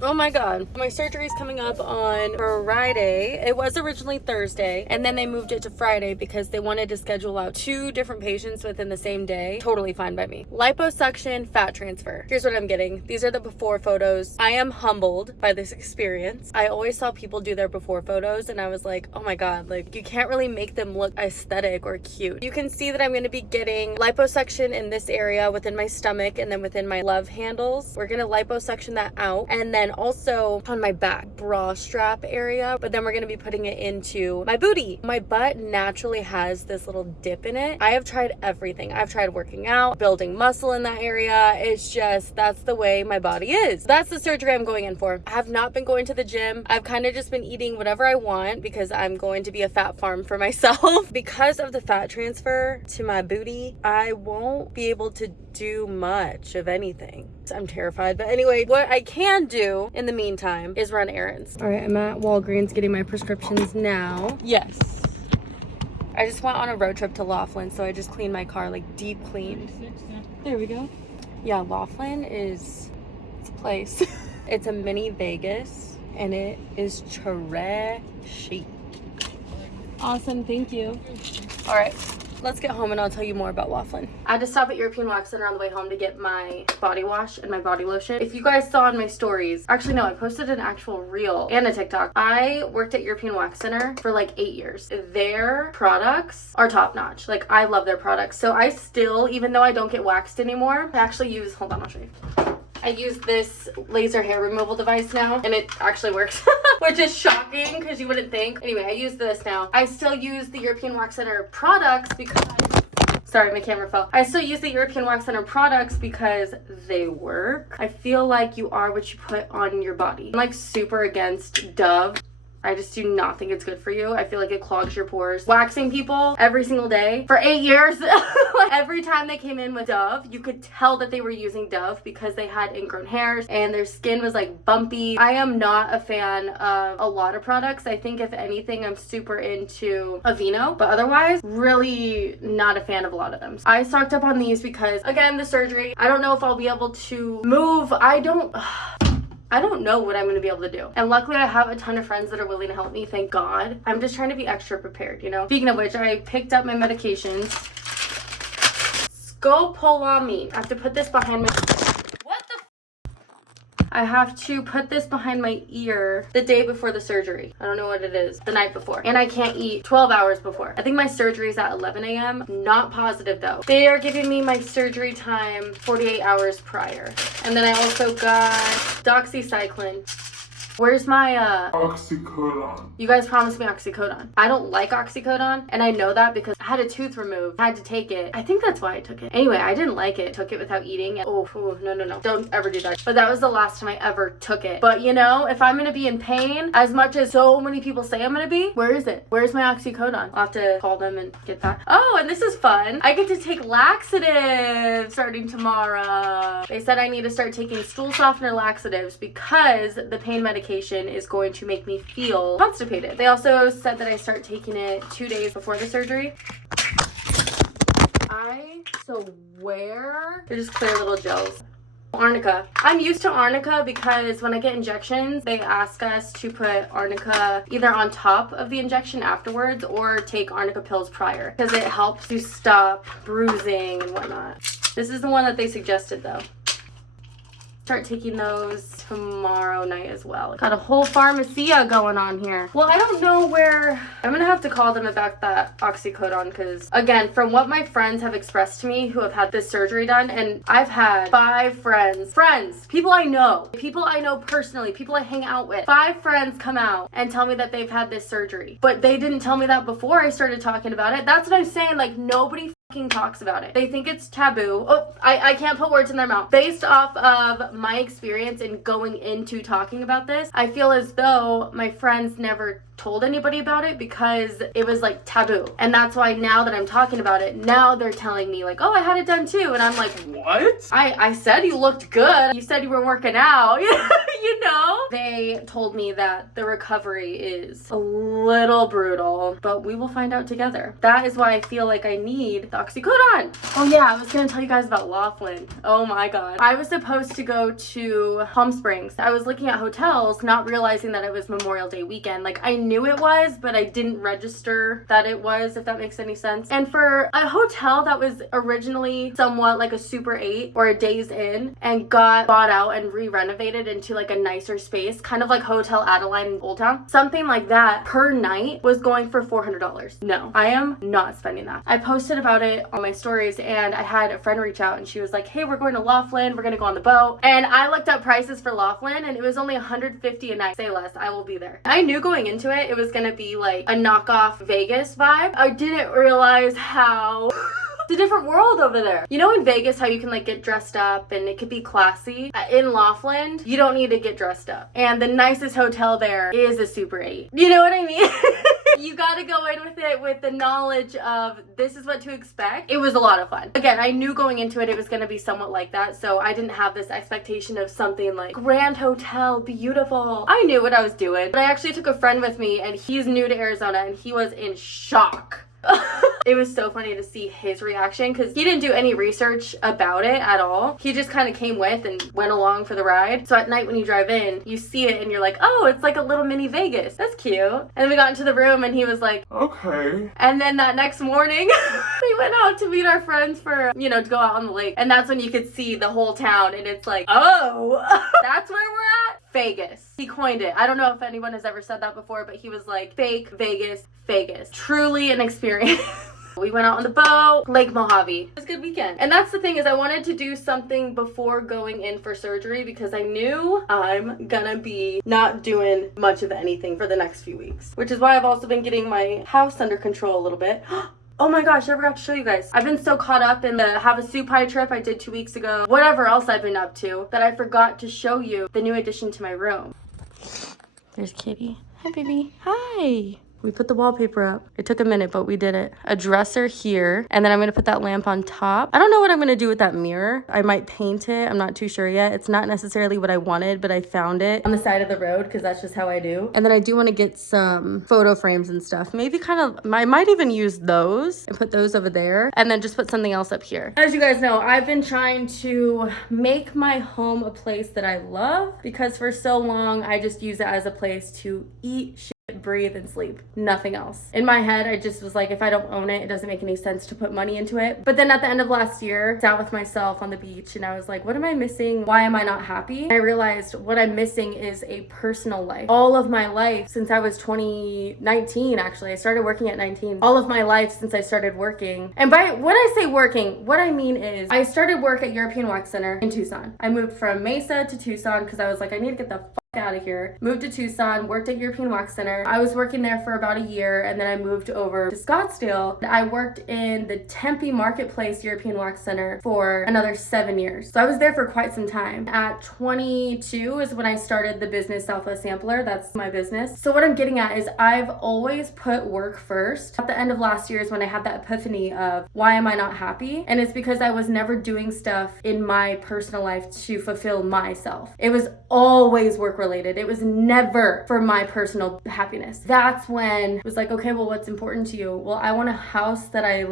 Oh my god. My surgery is coming up on Friday. It was originally Thursday, and then they moved it to Friday because they wanted to schedule out 2 different patients within the same day. Totally fine by me. Liposuction fat transfer. Here's what I'm getting. These are the before photos. I am humbled by this experience. I always saw people do their before photos, and I was like, oh my god, like, you can't really make them look aesthetic or cute. You can see that I'm going to be getting liposuction in this area within my stomach and then within my love handles. We're going to liposuction that out, and then also on my back bra strap area, but then we're going to be putting it into my booty. My butt naturally has this little dip in it. I have tried everything. I've tried working out, building muscle in that area. It's just, that's the way my body is. That's the surgery I'm going in for. I have not been going to the gym. I've kind of just been eating whatever I want because I'm going to be a fat farm for myself. Because of the fat transfer to my booty, I won't be able to do much of anything. I'm terrified. But anyway, what I can do in the meantime is run errands. All right, I'm at Walgreens getting my prescriptions now. Yes. I just went on a road trip to Laughlin, so I just cleaned my car, like deep cleaned. There we go. Yeah, Laughlin is, it's a place. It's a mini Vegas, and it is trashy. Awesome, thank you. All right. Let's get home and I'll tell you more about Laughlin. I had to stop at European Wax Center on the way home to get my body wash and my body lotion. If you guys saw in my stories, actually no, I posted an actual reel and a TikTok. I worked at European Wax Center for like 8 years. Their products are top notch. Like, I love their products. So I still, even though I don't get waxed anymore, I actually use, hold on, I'll show you. I use this laser hair removal device now, and it actually works, which is shocking because you wouldn't think. Anyway, I use this now. I still use the European Wax Center products because, sorry, my camera fell. I still use the European Wax Center products because they work. I feel like you are what you put on your body. I'm like super against Dove. I just do not think it's good for you. I feel like it clogs your pores. Waxing people every single day for 8 years. Every time they came in with Dove, you could tell that they were using Dove because they had ingrown hairs and their skin was like bumpy. I am not a fan of a lot of products. I think if anything, I'm super into Aveeno, but otherwise, really not a fan of a lot of them. I stocked up on these because, again, the surgery, I don't know if I'll be able to move. I don't know what I'm going to be able to do. And luckily I have a ton of friends that are willing to help me, thank God. I'm just trying to be extra prepared, you know? Speaking of which, I picked up my medications. Scopolamine. I have to put this behind my... What the... I have to put this behind my ear the day before the surgery. I don't know what it is. The night before. And I can't eat 12 hours before. I think my surgery is at 11 a.m. Not positive though. They are giving me my surgery time 48 hours prior. And then I also got doxycycline. Where's my oxycodone? You guys promised me oxycodone. I don't like oxycodone, and I know that because I had a tooth removed. I had to take it. I think that's why I took it. Anyway, I didn't like it. Took it without eating it. Oh, no. Don't ever do that. But that was the last time I ever took it. But you know, if I'm gonna be in pain, as much as so many people say I'm gonna be, where is it? Where's my oxycodone? I'll have to call them and get that. Oh, and this is fun. I get to take laxatives starting tomorrow. They said I need to start taking stool softener laxatives because the pain medication is going to make me feel constipated. They also said that I start taking it 2 days before the surgery. I swear they're just clear little gels. Arnica. I'm used to arnica because when I get injections, they ask us to put arnica either on top of the injection afterwards or take arnica pills prior because it helps to stop bruising and whatnot. This is the one that they suggested though. Start taking those tomorrow night as well. Got a whole pharmacia going on here. Well, I don't know where... I'm gonna have to call them about that oxycodone because, again, from what my friends have expressed to me who have had this surgery done, and I've had 5 friends, people I know personally, people I hang out with, 5 friends come out and tell me that they've had this surgery. But they didn't tell me that before I started talking about it. That's what I'm saying, like, nobody talks about it. They think it's taboo. Oh, I can't put words in their mouth. Based off of my experience in going into talking about this, I feel as though my friends never told anybody about it because it was like taboo. And that's why now that I'm talking about it, now they're telling me like, oh, I had it done too. And I'm like, what? I said you looked good. You said you were working out. You know? They told me that the recovery is a little brutal, but we will find out together. That is why I feel like I need the oxycodone. Oh yeah, I was gonna tell you guys about Laughlin. Oh my god. I was supposed to go to Palm Springs. I was looking at hotels, not realizing that it was Memorial Day weekend. Like, I knew it was, but I didn't register that it was, if that makes any sense. And for a hotel that was originally somewhat like a Super 8 or a Days Inn and got bought out and re-renovated into like a nicer space, kind of like Hotel Adeline in Old Town, something like that per night was going for $400. No, I am not spending that. I posted about it on my stories and I had a friend reach out and she was like, hey, we're going to Laughlin, we're gonna go on the boat. And I looked up prices for Laughlin and it was only $150 a night. Say less, I will be there. I knew going into it was gonna be like a knockoff Vegas vibe. I didn't realize how it's a different world over there. You know in Vegas how you can like get dressed up and it could be classy? In Laughlin, you don't need to get dressed up. And the nicest hotel there is a Super 8. You know what I mean? You gotta go in with it with the knowledge of this is what to expect. It was a lot of fun. Again, I knew going into it, it was gonna be somewhat like that. So I didn't have this expectation of something like grand hotel, beautiful. I knew what I was doing. But I actually took a friend with me and he's new to Arizona and he was in shock. It was so funny to see his reaction because he didn't do any research about it at all. He just kind of came with and went along for the ride. So at night when you drive in, you see it and you're like, oh, it's like a little mini Vegas. That's cute. And then we got into the room and he was like, okay. And then that next morning, we went out to meet our friends for, you know, to go out on the lake. And that's when you could see the whole town and it's like, oh, that's where we're at? Vegas. He coined it. I don't know if anyone has ever said that before, but he was like, fake Vegas, Vegas. Truly an experience. We went out on the boat, Lake Mojave. It was a good weekend. And that's the thing is I wanted to do something before going in for surgery because I knew I'm gonna be not doing much of anything for the next few weeks. Which is why I've also been getting my house under control a little bit. Oh my gosh, I forgot to show you guys. I've been so caught up in the Havasu Pie trip I did 2 weeks ago, whatever else I've been up to, that I forgot to show you the new addition to my room. There's Kitty. Hi, baby. Hi. We put the wallpaper up. It took a minute, but we did it. A dresser here, and then I'm gonna put that lamp on top. I don't know what I'm gonna do with that mirror. I might paint it. I'm not too sure yet. It's not necessarily what I wanted, but I found it on the side of the road because that's just how I do. And then I do want to get some photo frames and stuff. Maybe kind of, I might even use those and put those over there, and then just put something else up here. As you guys know, I've been trying to make my home a place that I love because for so long I just use it as a place to eat, breathe, and sleep. Nothing else. In my head, I just was like, if I don't own it, it doesn't make any sense to put money into it. But then at the end of last year, I sat with myself on the beach and I was like, what am I missing? Why am I not happy? And I realized what I'm missing is a personal life. All of my life since I was 2019, actually, I started working at 19. All of my life since I started working. And by when I say working, what I mean is I started work at European Wax Center in Tucson. I moved from Mesa to Tucson because I was like, I need to get the out of here. Moved to Tucson, worked at European Wax Center. I was working there for about a year and then I moved over to Scottsdale. I worked in the Tempe Marketplace European Wax Center for another 7 years. So I was there for quite some time. At 22 is when I started the business Southwest Sampler. That's my business. So what I'm getting at is I've always put work first. At the end of last year is when I had that epiphany of why am I not happy? And it's because I was never doing stuff in my personal life to fulfill myself. It was always work related. It was never for my personal happiness. That's when it was like, okay, well, what's important to you? Well, I want a house that I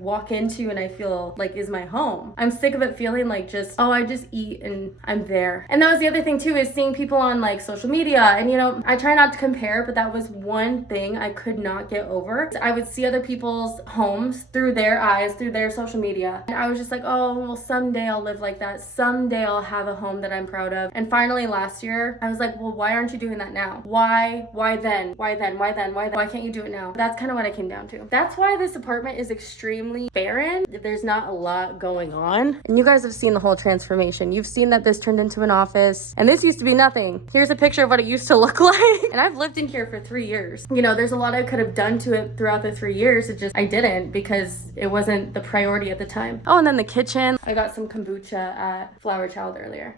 walk into and I feel like is my home. I'm sick of it feeling like just, oh, I just eat and I'm there. And that was the other thing too, is seeing people on like social media. And you know, I try not to compare, but that was one thing I could not get over. I would see other people's homes through their eyes, through their social media. And I was just like, oh, well, someday I'll live like that. Someday I'll have a home that I'm proud of. And finally last year, I was like, well, why aren't you doing that now? Why then? Why can't you do it now? That's kind of what I came down to. That's why this apartment is extremely barren. There's not a lot going on. And you guys have seen the whole transformation. You've seen that this turned into an office and this used to be nothing. Here's a picture of what it used to look like. And I've lived in here for 3 years. You know, there's a lot I could have done to it throughout the 3 years. It just, I didn't because it wasn't the priority at the time. Oh, and then the kitchen. I got some kombucha at Flower Child earlier.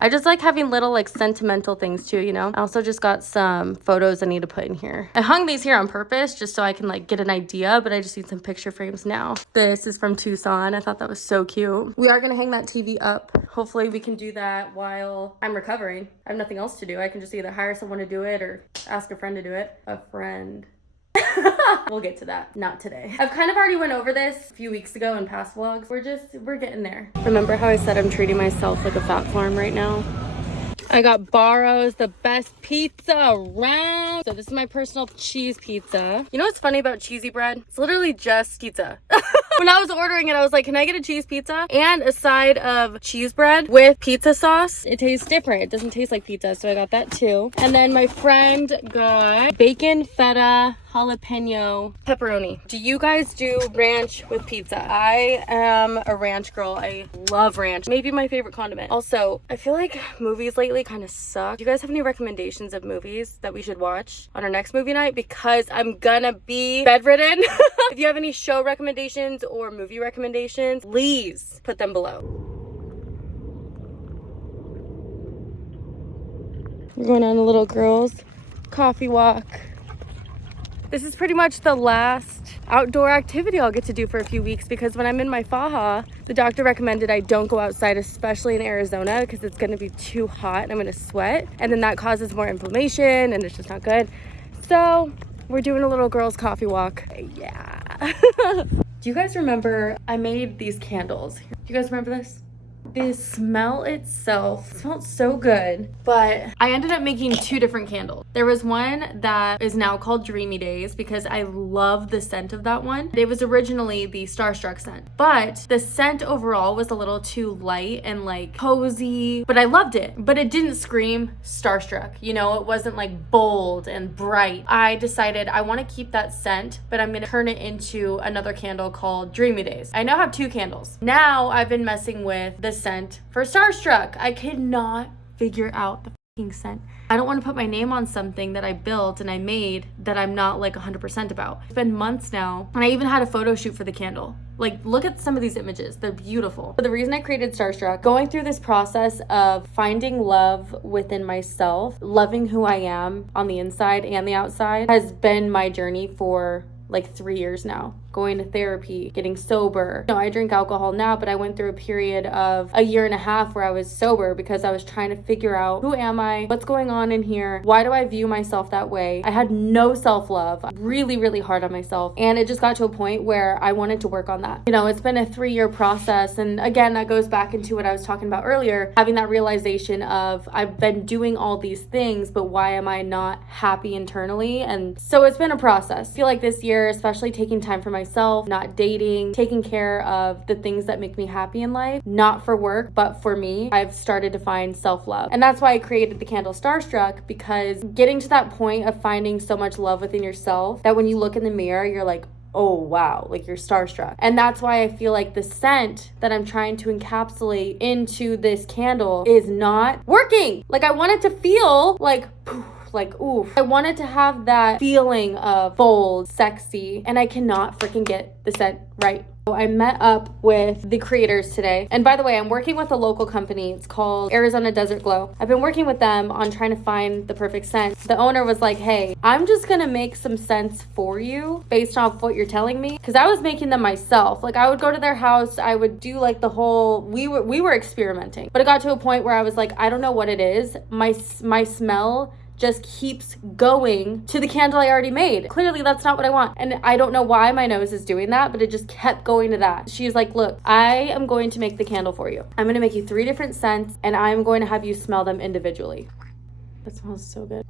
I just like having little like sentimental things too, you know? I also just got some photos I need to put in here. I hung these here on purpose just so I can like get an idea, but I just need some picture frames now. This is from Tucson. I thought that was so cute. We are gonna hang that TV up. Hopefully we can do that while I'm recovering. I have nothing else to do. I can just either hire someone to do it or ask a friend to do it. A friend. We'll get to that. Not today. I've kind of already went over this a few weeks ago in past vlogs. We're getting there. Remember how I said I'm treating myself like a fat farm right now? I got Barro's, the best pizza around. So this is my personal cheese pizza. You know what's funny about cheesy bread? It's literally just pizza. When I was ordering it, I was like, can I get a cheese pizza and a side of cheese bread with pizza sauce? It tastes different. It doesn't taste like pizza, so I got that too. And then my friend got bacon, feta, jalapeno, pepperoni. Do you guys do ranch with pizza? I am a ranch girl. I love ranch. Maybe my favorite condiment. Also, I feel like movies lately kind of suck. Do you guys have any recommendations of movies that we should watch on our next movie night? Because I'm gonna be bedridden. If you have any show recommendations or movie recommendations, please put them below. We're going on a little girls' coffee walk. This is pretty much the last outdoor activity I'll get to do for a few weeks because when I'm in my faja, the doctor recommended I don't go outside, especially in Arizona, because it's going to be too hot and I'm going to sweat. And then that causes more inflammation and it's just not good. So we're doing a little girls' coffee walk. Yeah. Do you guys remember I made these candles? Do you guys remember this? The smell itself smelled so good, but I ended up making two different candles. There was one that is now called Dreamy Days because I love the scent of that one. It was originally the Starstruck scent, but the scent overall was a little too light and like cozy, but I loved it. But it didn't scream Starstruck, you know, it wasn't like bold and bright. I decided I want to keep that scent, but I'm gonna turn it into another candle called Dreamy Days. I now have two candles. Now I've been messing with the scent for Starstruck. I could not figure out the fucking scent. I don't want to put my name on something that I built and I made that I'm not like 100% about. It's been months now and I even had a photo shoot for the candle. Like, look at some of these images. They're beautiful. But the reason I created Starstruck, going through this process of finding love within myself, loving who I am on the inside and the outside, has been my journey for like 3 years now. Going to therapy, getting sober. You know, I drink alcohol now, but I went through a period of 1.5 years where I was sober because I was trying to figure out, who am I? What's going on in here? Why do I view myself that way? I had no self-love, really, really hard on myself. And it just got to a point where I wanted to work on that. You know, it's been a 3-year process. And again, that goes back into what I was talking about earlier, having that realization of I've been doing all these things, but why am I not happy internally? And so it's been a process. I feel like this year, especially taking time for myself, not dating, taking care of the things that make me happy in life, not for work, but for me, I've started to find self-love. And that's why I created the candle Starstruck, because getting to that point of finding so much love within yourself that when you look in the mirror, you're like, oh wow, like you're starstruck. And that's why I feel like the scent that I'm trying to encapsulate into this candle is not working. Like I want it to feel like poof, like oof. I wanted to have that feeling of bold, sexy, and I cannot freaking get the scent right. I met up with the creators today. And by the way, I'm working with a local company. It's called Arizona Desert Glow. I've been working with them on trying to find the perfect scent. The owner was like, hey, I'm just gonna make some scents for you based off what you're telling me. Because I was making them myself. Like I would go to their house, I would do like the whole, we were experimenting. But it got to a point where I was like, I don't know what it is. My smell just keeps going to the candle I already made. Clearly that's not what I want. And I don't know why my nose is doing that, but it just kept going to that. She's like, look, I am going to make the candle for you. I'm gonna make you 3 different scents and I'm going to have you smell them individually. That smells so good.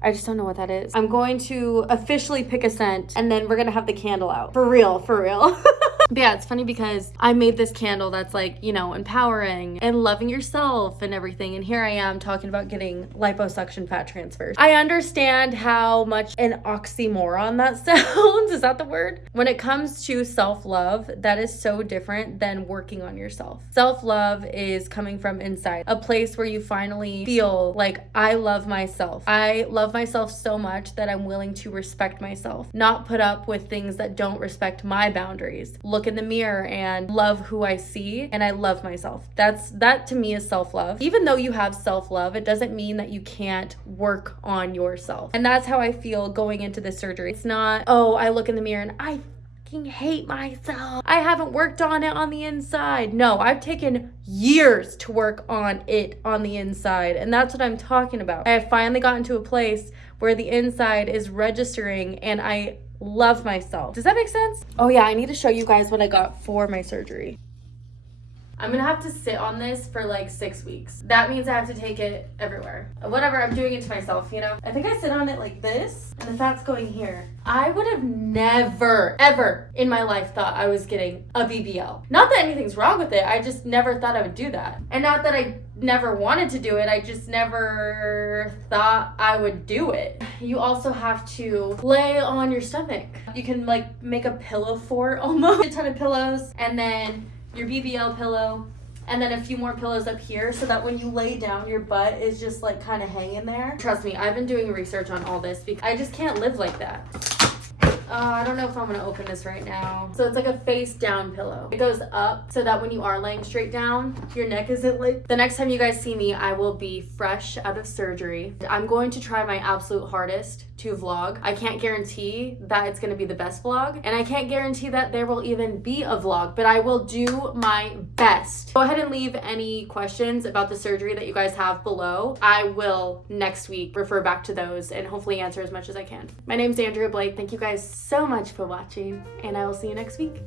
I just don't know what that is. I'm going to officially pick a scent and then we're gonna have the candle out. For real, for real. But yeah, it's funny because I made this candle that's like, you know, empowering and loving yourself and everything. And here I am talking about getting liposuction fat transfers. I understand how much an oxymoron that sounds. Is that the word? When it comes to self-love, that is so different than working on yourself. Self-love is coming from inside, a place where you finally feel like I love myself. I love myself so much that I'm willing to respect myself, not put up with things that don't respect my boundaries. Look look in the mirror and love who I see, and I love myself. That to me is self-love. Even though you have self-love, it doesn't mean that you can't work on yourself. And that's how I feel going into this surgery. It's not, oh, I look in the mirror and I hate myself. I haven't worked on it on the inside. No, I've taken years to work on it on the inside. And that's what I'm talking about. I have finally gotten to a place where the inside is registering and I love myself. Does that make sense? Oh yeah, I need to show you guys what I got for my surgery. I'm gonna have to sit on this for like 6 weeks. That means I have to take it everywhere. Whatever, I'm doing it to myself, you know? I think I sit on it like this, and the fat's going here. I would have never, ever in my life thought I was getting a BBL. Not that anything's wrong with it, I just never thought I would do that. And not that I never wanted to do it, I just never thought I would do it. You also have to lay on your stomach. You can like make a pillow fort almost. A ton of pillows, and then your BBL pillow, and then a few more pillows up here so that when you lay down, your butt is just like kind of hanging there. Trust me, I've been doing research on all this because I just can't live like that. I don't know if I'm gonna open this right now. So it's like a face down pillow. It goes up so that when you are laying straight down, your neck isn't like... The next time you guys see me, I will be fresh out of surgery. I'm going to try my absolute hardest to vlog. I can't guarantee that it's gonna be the best vlog, and I can't guarantee that there will even be a vlog, but I will do my best. Go ahead and leave any questions about the surgery that you guys have below. I will next week refer back to those and hopefully answer as much as I can. My name's Andrea Blake. Thank you guys so much for watching, and I will see you next week.